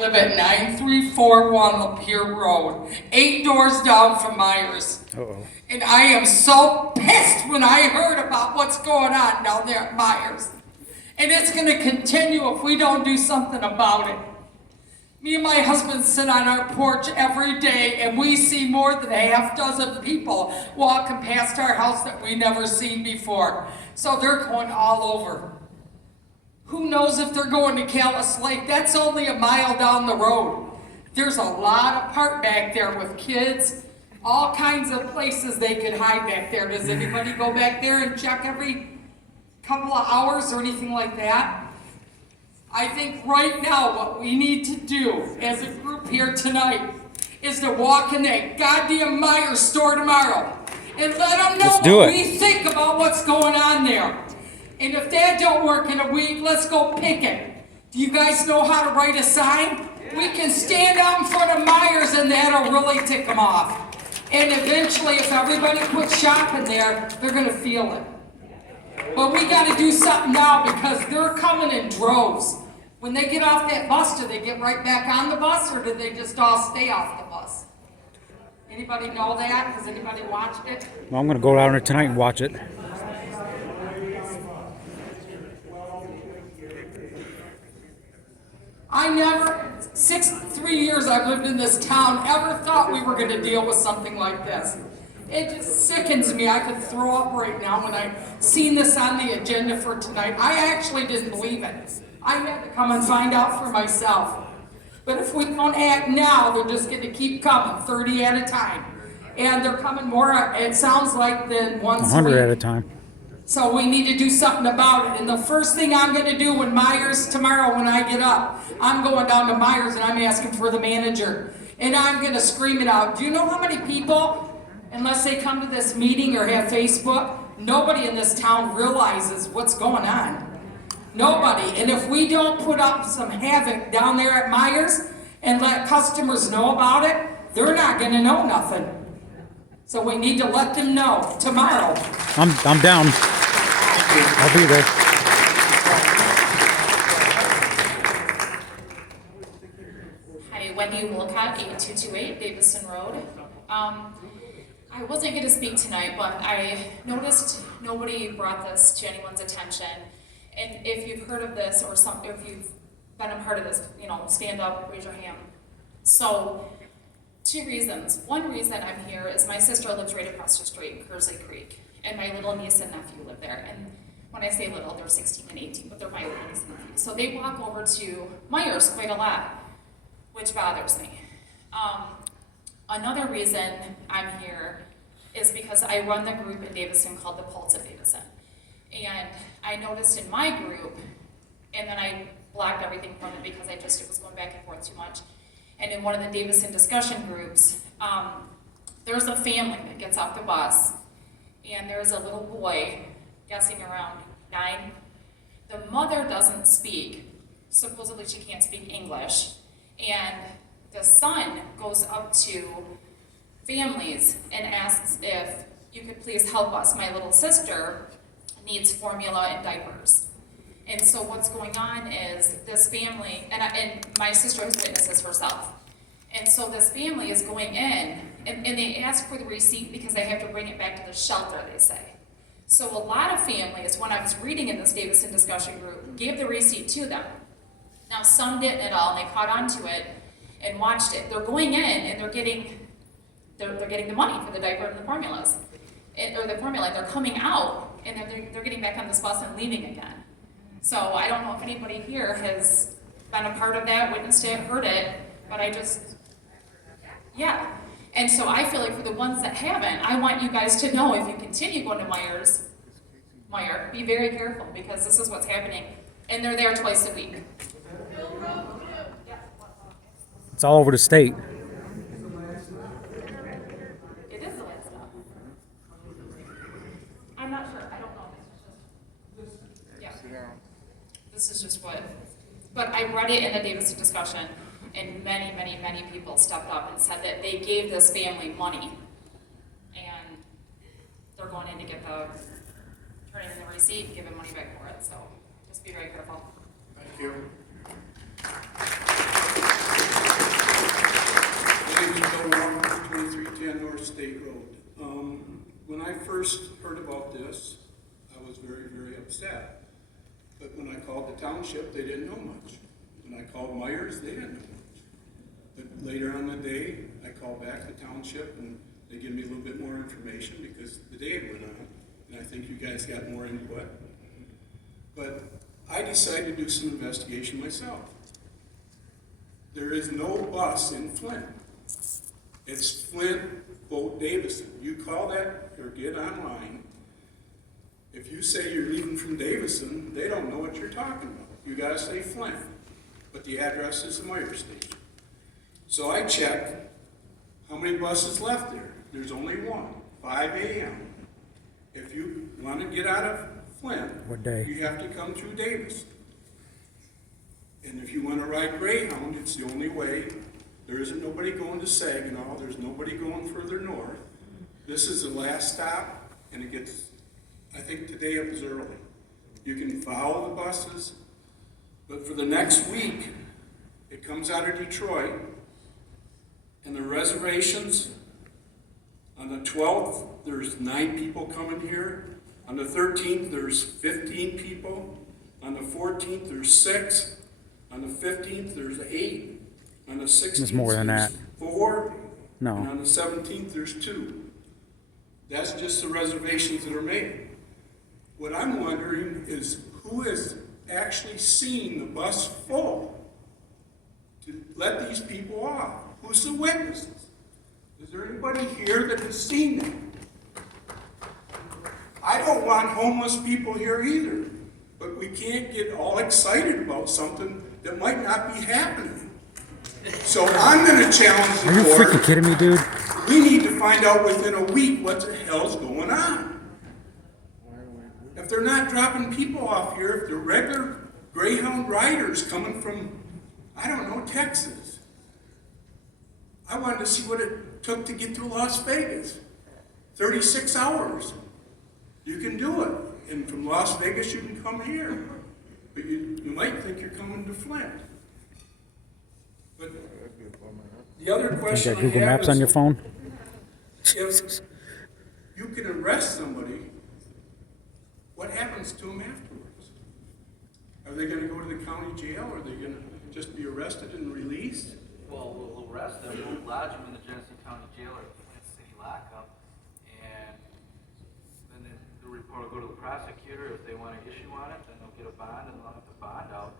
Live at 9341 Lapeer Road, 8 doors down from Myers. Uh-oh. And I am so pissed when I heard about what's going on down there at Myers. And it's going to continue if we don't do something about it. Me and my husband sit on our porch every day and we see more than a half dozen people walking past our house that we never seen before. So they're going all over. Who knows if they're going to Callis Lake? That's only a mile down the road. There's a lot of park back there with kids, all kinds of places they could hide back there. Does anybody go back there and check every couple of hours or anything like that? I think right now what we need to do as a group here tonight is to walk in that goddamn Myers store tomorrow and let them know what we think about what's going on there. And if that don't work in a week, let's go picket. Do you guys know how to write a sign? We can stand out in front of Myers and that'll really tick them off. And eventually, if everybody quits shopping there, they're gonna feel it. But we gotta do something now because they're coming in droves. When they get off that bus, do they get right back on the bus or do they just all stay off the bus? Anybody know that? Has anybody watched it? Well, I'm gonna go down there tonight and watch it. I never, 3 years I've lived in this town, ever thought we were going to deal with something like this. It just sickens me. I could throw up right now when I seen this on the agenda for tonight. I actually didn't believe it. I had to come and find out for myself. But if we don't act now, they're just going to keep coming, 30 at a time. And they're coming more, it sounds like, than once a week. 100 at a time. So we need to do something about it. And the first thing I'm going to do when Myers, tomorrow when I get up, I'm going down to Myers and I'm asking for the manager. And I'm going to scream it out. Do you know how many people, unless they come to this meeting or have Facebook, nobody in this town realizes what's going on? Nobody. And if we don't put up some havoc down there at Myers and let customers know about it, they're not going to know nothing. So we need to let them know tomorrow. I'm down. I'll be there. Hi, Wendy Wolcott, 8228 Davison Road. I wasn't going to speak tonight, but I noticed nobody brought this to anyone's attention. And if you've heard of this or if you've been a part of this, stand up, raise your hand. So, 2 reasons. One reason I'm here is my sister lives right across the street in Kearsley Creek, and my little niece and nephew live there. And when I say little, they're 16 and 18, but they're my little niece and nephew. So they walk over to Myers quite a lot, which bothers me. Another reason I'm here is because I run the group in Davison called the Pulse of Davison. And I noticed in my group, and then I blocked everything from it because it was going back and forth too much. And in one of the Davison discussion groups, there's a family that gets off the bus, and there's a little boy, guessing around 9. The mother doesn't speak, supposedly she can't speak English, and the son goes up to families and asks if you could please help us. My little sister needs formula and diapers. And so what's going on is this family, and my sister has witnessed this herself. And so this family is going in, and they ask for the receipt because they have to bring it back to the shelter, they say. So a lot of families, when I was reading in this Davison discussion group, gave the receipt to them. Now some didn't at all, and they caught on to it and watched it. They're going in and they're getting the money for the diaper and the formulas, or the formula. They're coming out and they're getting back on this bus and leaving again. So I don't know if anybody here has been a part of that, witnessed it, heard it, but yeah. And so I feel like for the ones that haven't, I want you guys to know if you continue going to Meyer, be very careful because this is what's happening. And they're there twice a week. It's all over the state. It is the last stop. I'm not sure. I don't know. This is just what. But I read it in the Davison discussion, and many, many, many people stepped up and said that they gave this family money, and they're going in to get turning in the receipt and giving money back for it. So just be very careful. Thank you. State Road. When I first heard about this, I was very, very upset. But when I called the township, they didn't know much. When I called Myers, they didn't know much. But later on in the day, I called back the township and they gave me a little bit more information because the day went on. And I think you guys got more input. But I decided to do some investigation myself. There is no bus in Flint. It's Flint, Davison. You call that or get online. If you say you're leaving from Davison, they don't know what you're talking about. You gotta say Flint. But the address is the Myers Station. So I checked how many buses left there. There's only one, 5 a.m. If you want to get out of Flint, What day? you have to come through Davison. And if you want to ride Greyhound, it's the only way. There isn't nobody going to Saginaw. There's nobody going further north. This is the last stop, and it gets, I think today it was early. You can follow the buses, but for the next week, it comes out of Detroit, and the reservations, on the 12th, there's 9 people coming here. On the 13th, there's 15 people. On the 14th, there's 6. On the 15th, there's 8. On the 16th, There's more than there's that. 4. No. And on the 17th, there's 2. That's just the reservations that are made. What I'm wondering is who has actually seen the bus full to let these people off? Who's the witnesses? Is there anybody here that has seen them? I don't want homeless people here either, but we can't get all excited about something that might not be happening. So I'm going to challenge the Are you board. freaking kidding me, dude? We need to find out within a week what the hell's going on. If they're not dropping people off here, if they're regular Greyhound riders coming from, I don't know, Texas. I wanted to see what it took to get to Las Vegas. 36 hours. You can do it. And from Las Vegas, you can come here. But you might think you're coming to Flint. But the other You question got I Google have Maps is, on your phone? if you can arrest somebody, what happens to them afterwards? Are they going to go to the county jail? Or are they going to just be arrested and released? Well, we'll arrest them, we'll lodge them in the Genesee County Jail or the Flint City lockup, and then the report will go to the prosecutor. If they want to issue on it, then they'll get a bond and they'll have the bond out.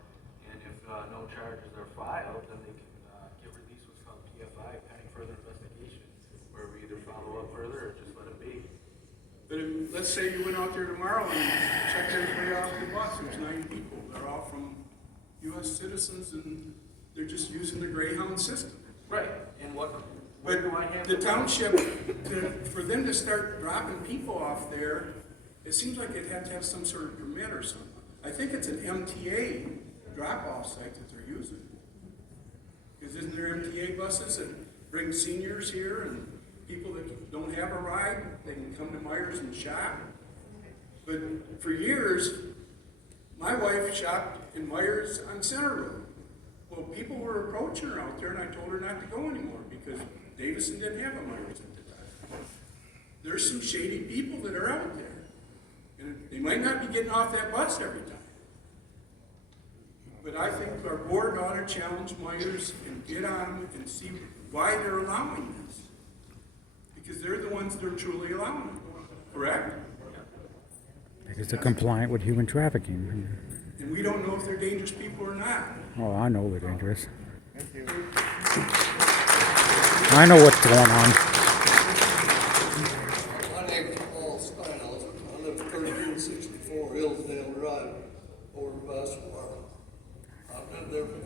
And if no charges are filed, then they can get released what's called PFI, pending further investigation, where we either follow up further or just let it be. But if, let's say you went out there tomorrow and checked everybody off the bus. There's 9 people. They're all from U.S. citizens and they're just using the Greyhound system. Right, and what But do I have? the township, for them to start dropping people off there, it seems like they'd have to have some sort of permit or something. I think it's an MTA drop-off site that they're using. Because isn't there MTA buses that bring seniors here and people that don't have a ride, they can come to Myers and shop? But for years, my wife shopped in Myers on Center Road. Well, people were approaching her out there, and I told her not to go anymore because Davison didn't have a Myers at the time. There's some shady people that are out there, and they might not be getting off that bus every time. But I think our board ought to challenge Myers and get on them and see why they're allowing this. Because they're the ones that are truly allowing it, correct? Because they're compliant with human trafficking. And we don't know if they're dangerous people or not. Oh, I know they're dangerous. I know what's going on. My name is Paul Steinhaus. I live at 1364 Hillsdale Drive, over by Sparrow. I've been there for